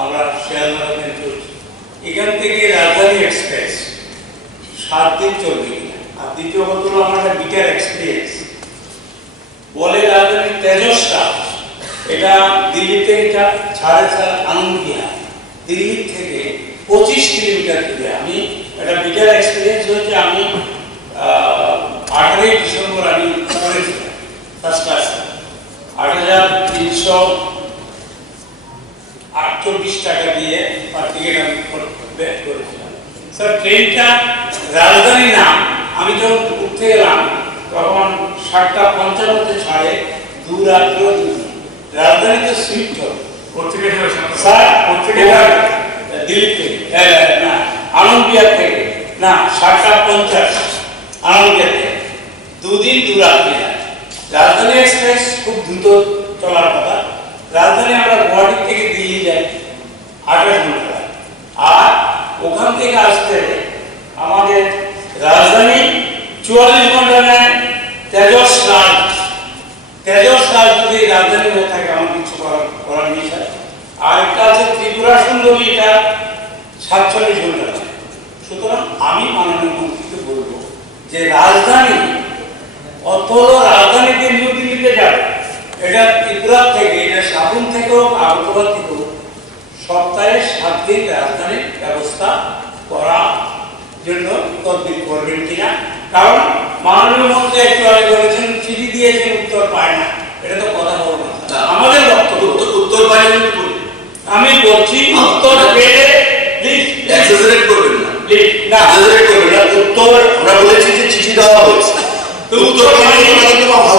আমরা শিয়ালদা কিন্তু এখান থেকে রাজধানী এক্সপ্রেস 7 দিন চলবে আর দ্বিতীয় কথা হলো আমার একটা বিটার এক্সপিরিয়েন্স বলে রাজধানী তেজসটা এটা দিল্লি থেকে ছাড়ে আনন্দবিহার দিল্লি থেকে 25 কিলোমিটার দূরে আমি একটা বিটার এক্সপিরিয়েন্স হয়েছে আমি 18 ডিসেম্বর আমি করেছিলাম ফার্স্ট ক্লাস 8,048 টাকা দিয়ে টিকিট আমি করেছিলাম স্যার ট্রেনটা রাজধানী নাম আমি যখন উঠতে গেলাম তখন 7:55 ছাড়ে দুরাত্র রাজধানীতে শিফট হবে স্যার দিল্লি থেকে না আনন্দবিহার থেকে না 7:50 আনন্দবিহার থেকে দুদিন দুরাত্রি রাজধানী এক্সপ্রেস খুব দ্রুত চলার কথা রাজধানী আমরা গুয়াহাটি থেকে দিল্লি যাই 28 ঘন্টা আর ওখান থেকে আসতে আমাদের রাজধানী 44 ঘন্টা নেয় তেজস রাজ যদি রাজধানী হয়ে থাকে আমার কিছু করার নেই স্যার আর একটা আছে ত্রিপুরা সুন্দরী এটা 47 ঘন্টা নেয় সুতরাং আমি মাননীয় মন্ত্রীকে বলবো যে রাজধানী অত রাজধানীতে নিউ দিল্লিতে যাবে এটা ত্রিপুরা থেকে এটা সাবুন থেকেও আগরতলা থেকেও সপ্তাহে 7 দিন রাজধানীর ব্যবস্থা করার জন্য তদবির করবেন কিনা কারণ মাননীয় মন্ত্রী একটু আগে বলেছেন চিঠি দিয়েছেন উত্তর পায় না এটা তো কথা বলবো না আমাদের বক্তব্য উত্তর পায় না আমি বলছি উত্তর পেলে প্লিজ এক্সাজারেট করবেন না না এক্সাজারেট করবেন না উত্তর আমরা বলেছি যে চিঠি দেওয়া হয়েছে তো উত্তর পায় না হাউস